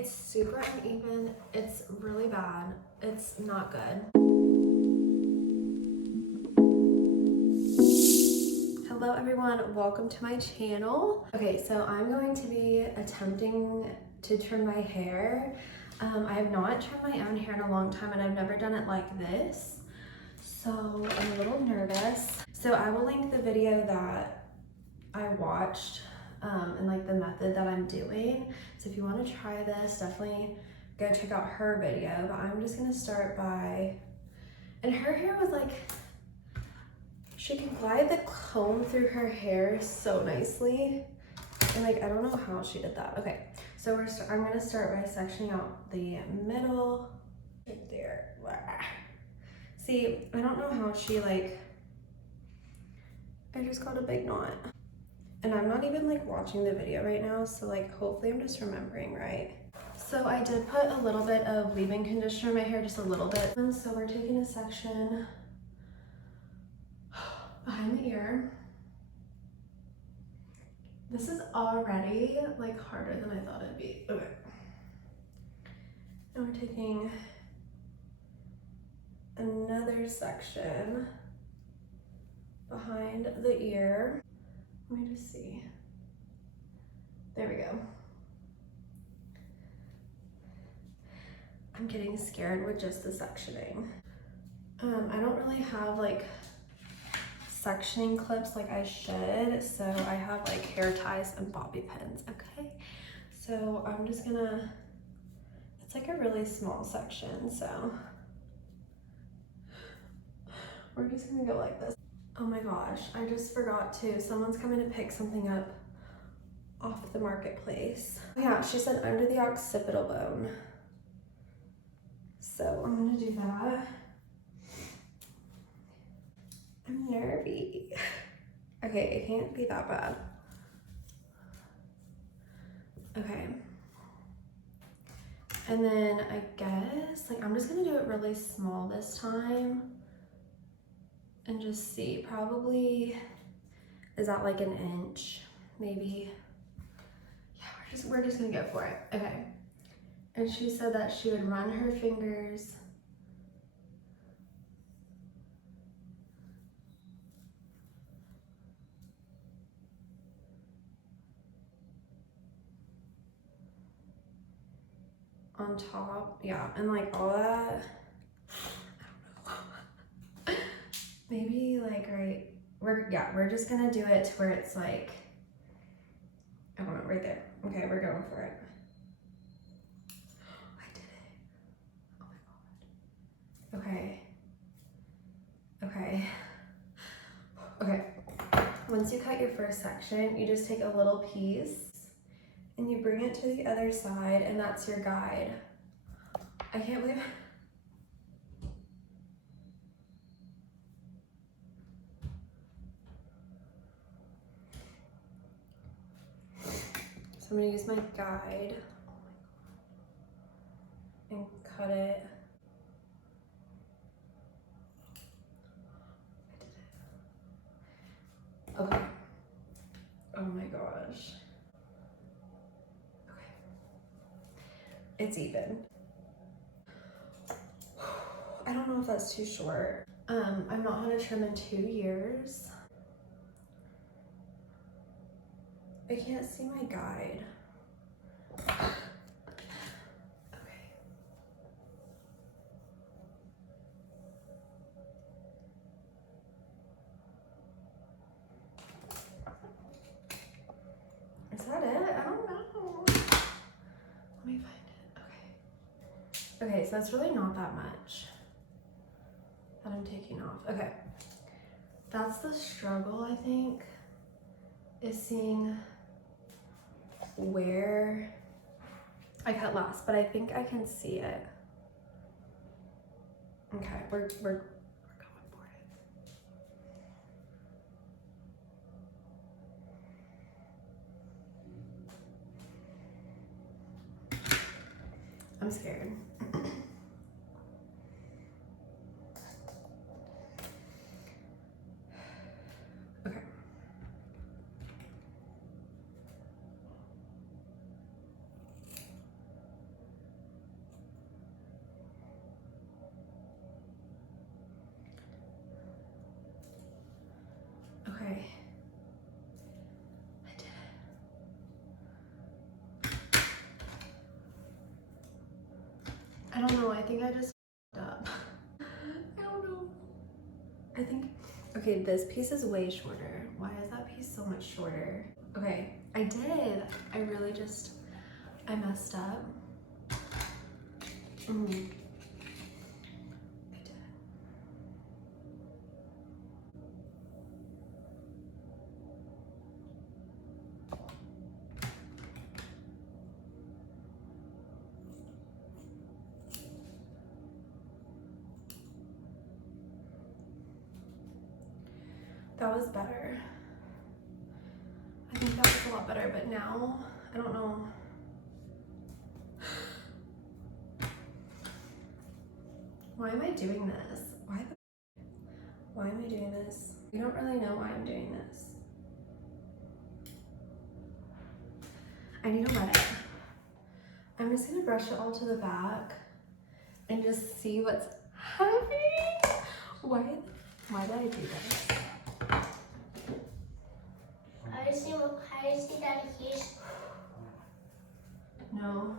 It's super uneven. It's really bad. It's not good. Hello everyone, welcome to my channel. Okay, so I'm going to be attempting to trim my hair. I have not trimmed my own hair in a long time and I've never done it like this. So I'm a little nervous. So I will link the video that I watched and like the method that I'm doing. So if you want to try this, definitely go check out her video. But I'm just gonna start by, and her hair was like, she can glide the comb through her hair so nicely. And like, I don't know how she did that. Okay, so I'm gonna start by sectioning out the middle, right there. See, I don't know how she I just got a big knot. And I'm not even like watching the video right now, so like hopefully I'm just remembering right. So I did put a little bit of leave-in conditioner in my hair, just a little bit. And so we're taking a section behind the ear. This is already like harder than I thought it'd be. Okay. And we're taking another section behind the ear. Let me just see. There we go. I'm getting scared with just the sectioning. I don't really have like sectioning clips like I should, so I have like hair ties and bobby pins. Okay, so I'm just gonna, it's like a really small section, so we're just gonna go like this. Oh my gosh, I just forgot to, someone's coming to pick something up off the marketplace. Yeah, she said under the occipital bone, so I'm gonna do that. I'm nervy. Okay, it can't be that bad. Okay. And then I guess, like, I'm just gonna do it really small this time and just see, probably, is that like an inch, maybe? Yeah, we're just gonna go for it. Okay. And she said that she would run her fingers on top, yeah, and like all that. Maybe like we're just gonna do it to where it's like, I don't know, right there. Okay, we're going for it. I did it. Oh my god. Okay. Okay. Okay. Once you cut your first section, you just take a little piece and you bring it to the other side, and that's your guide. I can't believe it. So I'm gonna use my guide and cut it. I did it. Okay. Oh my gosh. Okay. It's even. I don't know if that's too short. I'm not gonna trim in 2 years. I can't see my guide. Okay. Is that it? I don't know. Let me find it. Okay. Okay, so that's really not that much that I'm taking off. Okay. That's the struggle, I think, is seeing where I cut last, but I think I can see it. Okay, we're going for it. I'm scared. Okay. I don't know, I think I just up. I don't know. I think, okay, this piece is way shorter. Why is that piece so much shorter? Okay, I did. I really just, I messed up. I did. That was better. I think that was a lot better, but now, I don't know. Why am I doing this? Why am I doing this? I don't really know why I'm doing this. I need to let it. I'm just gonna brush it all to the back and just see what's happening. Why did I do this? I see that he's No.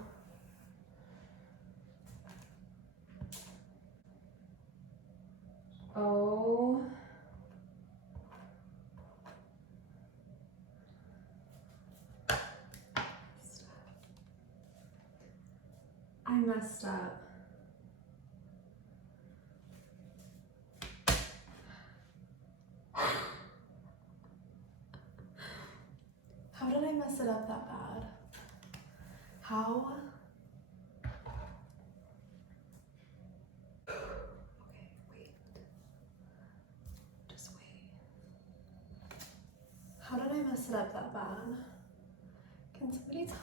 Oh. I messed up. How did I mess it up that bad? How? Okay, wait. Just wait. How did I mess it up that bad? Can somebody tell me?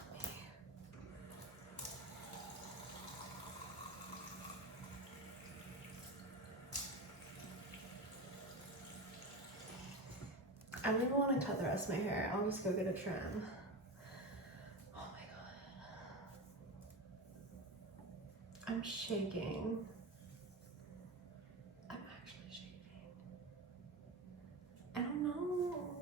I don't even want to cut the rest of my hair. I'll just go get a trim. Oh my god. I'm shaking. I'm actually shaking. I don't know.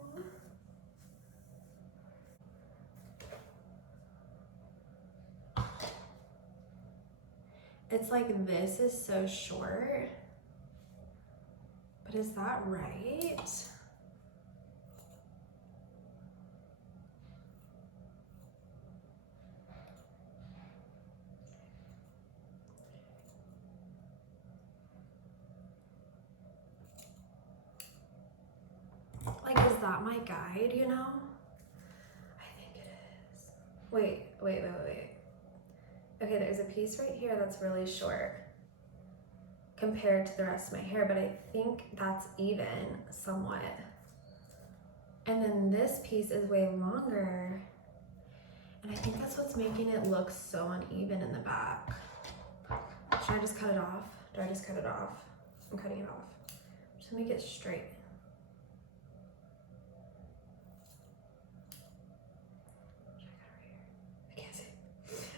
It's like this is so short. But is that right? Like, is that my guide, you know? I think it is. Wait. Okay, there's a piece right here that's really short compared to the rest of my hair, but I think that's even somewhat. And then this piece is way longer. And I think that's what's making it look so uneven in the back. Should I just cut it off? Do I just cut it off? I'm cutting it off. Just to make it straight. Should I cut over here? I can't see.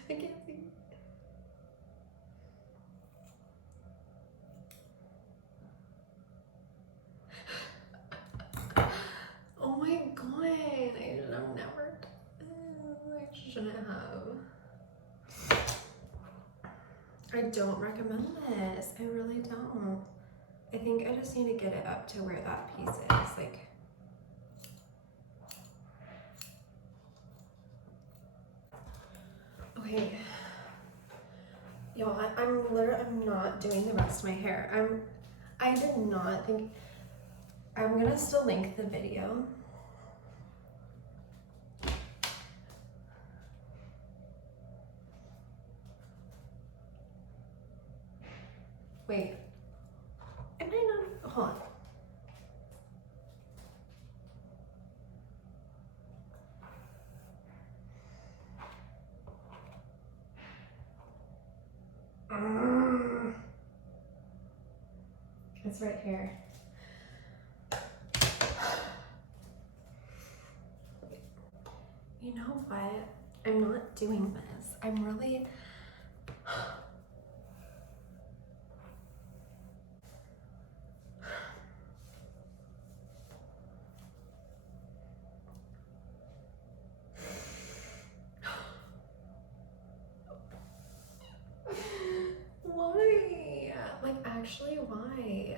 I can't see. Oh my god, I should have never done this. I shouldn't have. I don't recommend this. I really don't. I think I just need to get it up to where that piece is. Like, okay. Y'all, I'm not doing the rest of my hair. I did not think, I'm gonna still link the video. Wait, am I not, hold on. It's right here. You know what? I'm not doing this. I'm really, Actually, why?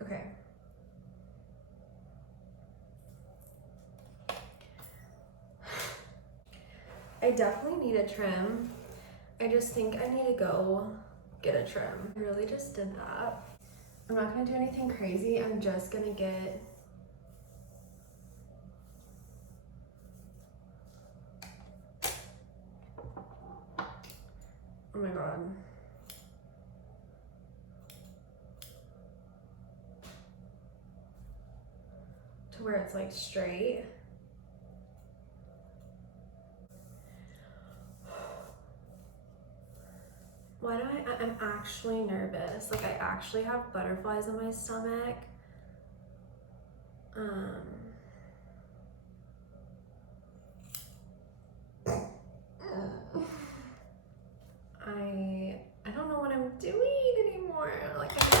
Okay. I definitely need a trim. I just think I need to go get a trim. I really just did that. I'm not gonna do anything crazy. I'm just gonna get oh my god. To where it's like straight. Why do I'm actually nervous. Like I actually have butterflies in my stomach. I don't know what I'm doing anymore. Like I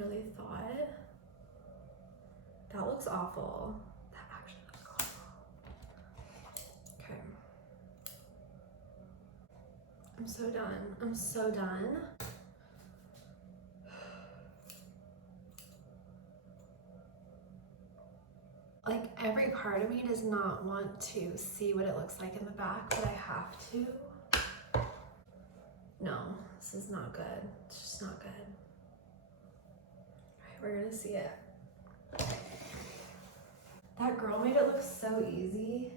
really thought that looks awful. That actually looks awful. Okay. I'm so done. I'm so done. Like every part of me does not want to see what it looks like in the back, but I have to. No, this is not good. It's just not good. All right, we're gonna see it. That girl made it look so easy.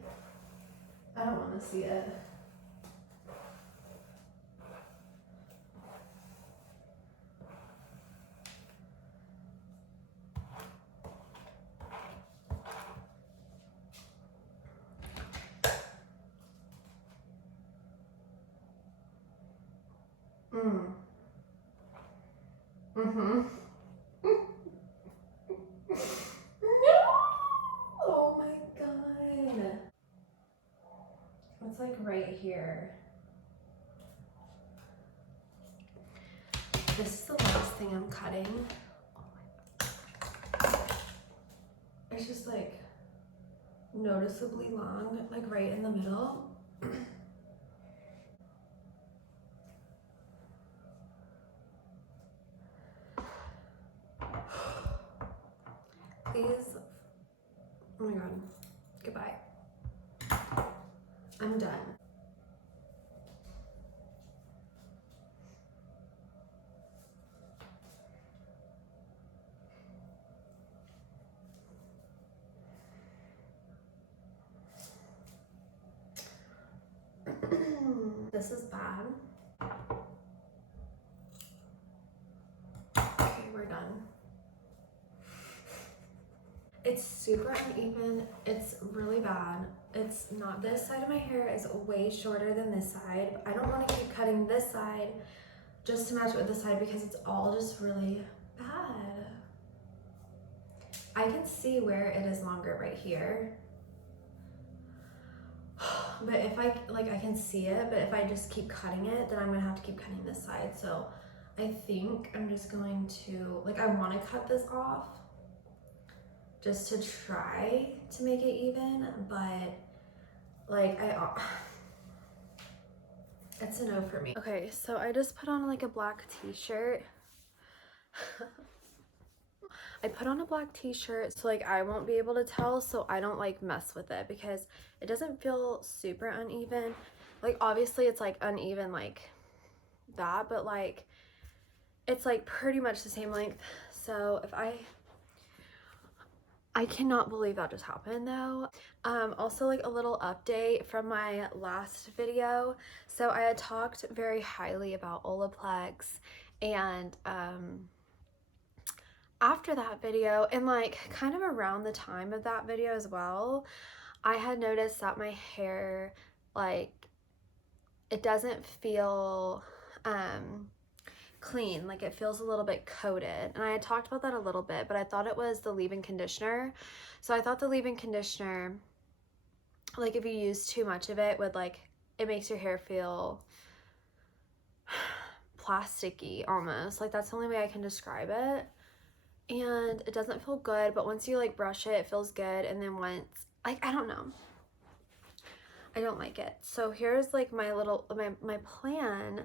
I don't want to see it. Mm-hmm. No! Oh my god. It's like right here. This is the last thing I'm cutting. It's just like noticeably long, like right in the middle. Please. Oh my god. Goodbye. I'm done. This is bad. Okay, we're done. It's super uneven. It's really bad. It's not, this side of my hair is way shorter than this side. I don't want to keep cutting this side just to match it with this side because it's all just really bad. I can see where it is longer right here. But if I can see it, but if I just keep cutting it, then I'm gonna have to keep cutting this side. So I think I'm just going to, I want to cut this off just to try to make it even, but it's a no for me. Okay, so I just put on a black t-shirt. I put on a black t-shirt so I won't be able to tell, so I don't mess with it because it doesn't feel super uneven. Obviously it's uneven that, but it's pretty much the same length. So if I cannot believe that just happened though. Also a little update from my last video. So I had talked very highly about Olaplex, and after that video and kind of around the time of that video as well, I had noticed that my hair it doesn't feel clean, it feels a little bit coated, and I had talked about that a little bit, but I thought it was the leave-in conditioner. So I thought the leave-in conditioner, if you use too much of it, would it makes your hair feel plasticky almost. That's the only way I can describe it, and it doesn't feel good. But once you brush it, it feels good, and then once I don't know. I don't like it. So here's like my little, my plan.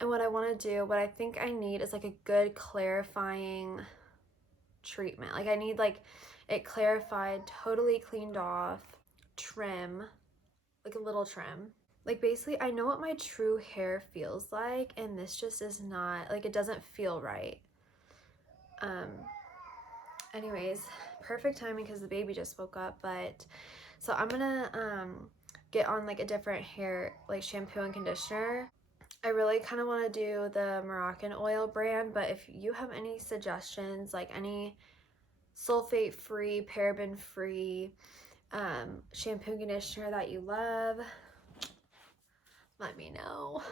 And what I want to do, what I think I need is like a good clarifying treatment. Like I need like it clarified, totally cleaned off, trim, like a little trim. Like basically I know what my true hair feels like, and this just is not, like it doesn't feel right. Anyways, perfect timing because the baby just woke up. But so I'm gonna get on like a different hair like shampoo and conditioner. I really kind of want to do the Moroccan oil brand, but if you have any suggestions, like any sulfate free, paraben free shampoo and conditioner that you love, let me know.